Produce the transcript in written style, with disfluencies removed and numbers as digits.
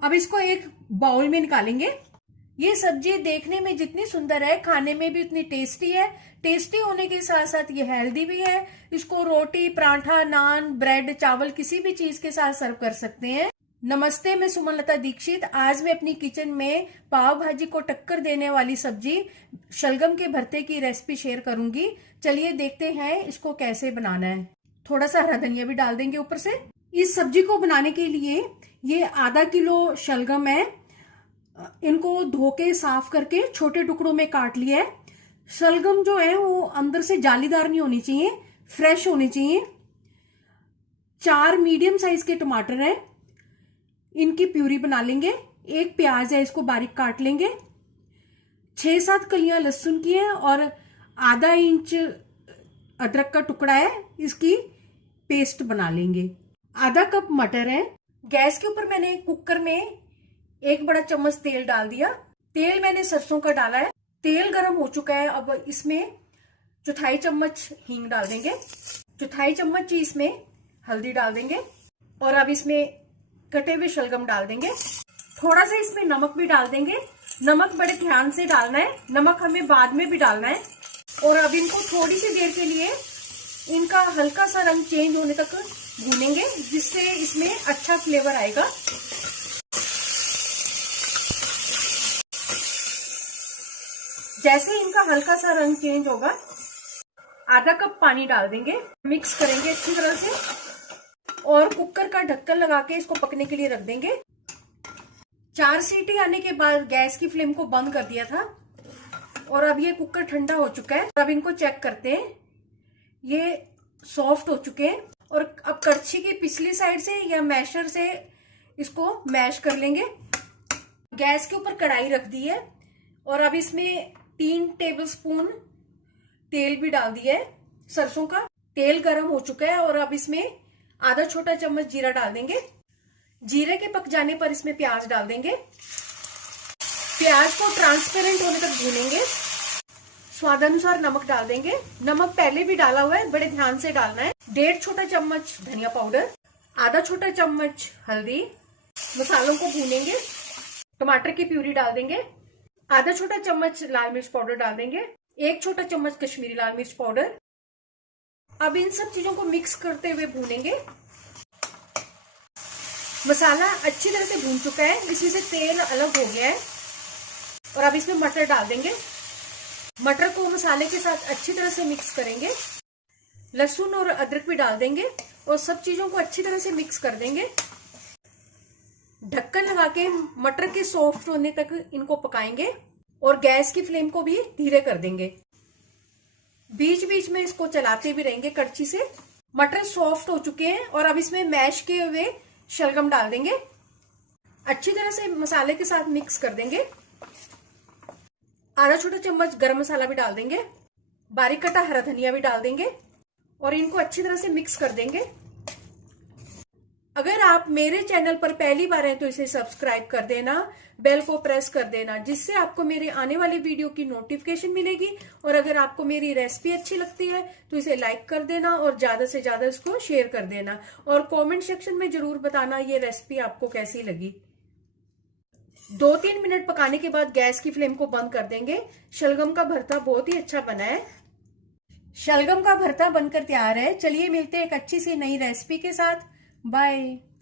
अब इसको एक बाउल में निकालेंगे। ये सब्जी देखने में जितनी सुंदर है, खाने में भी उतनी टेस्टी है। टेस्टी होने के साथ साथ ये हेल्दी भी है। इसको रोटी, पराठा, नान, ब्रेड, चावल किसी भी चीज के साथ सर्व कर सकते हैं। नमस्ते, मैं सुमनलता दीक्षित। आज मैं अपनी किचन में पाव भाजी को टक्कर देने वाली सब्जी शलगम के भरते की रेसिपी शेयर करूंगी। चलिए देखते हैं इसको कैसे बनाना है। थोड़ा सा हरा धनिया भी डाल देंगे ऊपर से। इस सब्जी को बनाने के लिए ये आधा किलो शलगम है। इनको धो के साफ करके छोटे टुकड़ों में काट लिया है। शलगम जो है वो अंदर से जालीदार नहीं होनी चाहिए, फ्रेश होनी चाहिए। 4 मीडियम साइज के टमाटर हैं, इनकी प्यूरी बना लेंगे। 1 प्याज है, इसको बारीक काट लेंगे। 6-7 कलियां लहसुन की हैं और आधा इंच अदरक का टुकड़ा है, इसकी पेस्ट बना लेंगे। आधा कप मटर है। गैस के ऊपर मैंने कुकर में 1 बड़ा चम्मच तेल डाल दिया। तेल मैंने सरसों का डाला है। तेल गर्म हो चुका है। अब इसमें 1/4 चम्मच हींग डाल देंगे। 1/4 चम्मच ही इसमें हल्दी डाल देंगे और अब इसमें कटे हुए शलगम डाल देंगे। थोड़ा सा इसमें नमक भी डाल देंगे। नमक बड़े ध्यान से डालना है, नमक हमें बाद में भी डालना है। और अब इनको थोड़ी सी देर के लिए इनका हल्का सा रंग चेंज होने तक भूनेंगे, जिससे इसमें अच्छा फ्लेवर आएगा। जैसे इनका हल्का सा रंग चेंज होगा, आधा कप पानी डाल देंगे। मिक्स करेंगे अच्छी तरह से और कुकर का ढक्कन लगा के इसको पकने के लिए रख देंगे। 4 सीटी आने के बाद गैस की फ्लेम को बंद कर दिया था और अब ये कुकर ठंडा हो चुका है। अब इनको चेक करते हैं। ये सॉफ्ट हो चुके हैं और अब कड़छी की पिछली साइड से या मैशर से इसको मैश कर लेंगे। गैस के ऊपर कढ़ाई रख दी है और अब इसमें 3 टेबलस्पून तेल भी डाल दिया है सरसों का। तेल गर्म हो चुका है और अब इसमें आधा छोटा चम्मच जीरा डाल देंगे। जीरे के पक जाने पर इसमें प्याज डाल देंगे। प्याज को ट्रांसपेरेंट होने तक भूनेंगे। स्वादानुसार नमक डाल देंगे। नमक पहले भी डाला हुआ है, बड़े ध्यान से डालना है। 1.5 छोटा चम्मच धनिया पाउडर, आधा छोटा चम्मच हल्दी। मसालों को भूनेंगे। टमाटर की प्यूरी डाल देंगे। आधा छोटा चम्मच लाल मिर्च पाउडर डाल देंगे। 1 छोटा चम्मच कश्मीरी लाल मिर्च पाउडर। अब इन सब चीजों को मिक्स करते हुए भूनेंगे। मसाला अच्छी तरह से भून चुका है, इसमें से तेल अलग हो गया है और अब इसमें मटर डाल देंगे। मटर को मसाले के साथ अच्छी तरह से मिक्स करेंगे। लहसुन और अदरक भी डाल देंगे और सब चीजों को अच्छी तरह से मिक्स कर देंगे। ढक्कन लगा के मटर के सॉफ्ट होने तक इनको पकाएंगे और गैस की फ्लेम को भी धीरे कर देंगे। बीच बीच में इसको चलाते भी रहेंगे कड़छी से। मटर सॉफ्ट हो चुके हैं और अब इसमें मैश किए हुए शलगम डाल देंगे। अच्छी तरह से मसाले के साथ मिक्स कर देंगे। आधा छोटा चम्मच गरम मसाला भी डाल देंगे। बारीक कटा हरा धनिया भी डाल देंगे और इनको अच्छी तरह से मिक्स कर देंगे। अगर आप मेरे चैनल पर पहली बार हैं तो इसे सब्सक्राइब कर देना, बेल को प्रेस कर देना, जिससे आपको मेरे आने वाली वीडियो की नोटिफिकेशन मिलेगी। और अगर आपको मेरी रेसिपी अच्छी लगती है तो इसे लाइक कर देना और ज्यादा से ज्यादा इसको शेयर कर देना और कमेंट सेक्शन में जरूर बताना ये रेसिपी आपको कैसी लगी। 2-3 मिनट पकाने के बाद गैस की फ्लेम को बंद कर देंगे। शलगम का भरता बहुत ही अच्छा बना है। शलगम का भरता बनकर तैयार है। चलिए मिलते हैं एक अच्छी सी नई रेसिपी के साथ। बाय।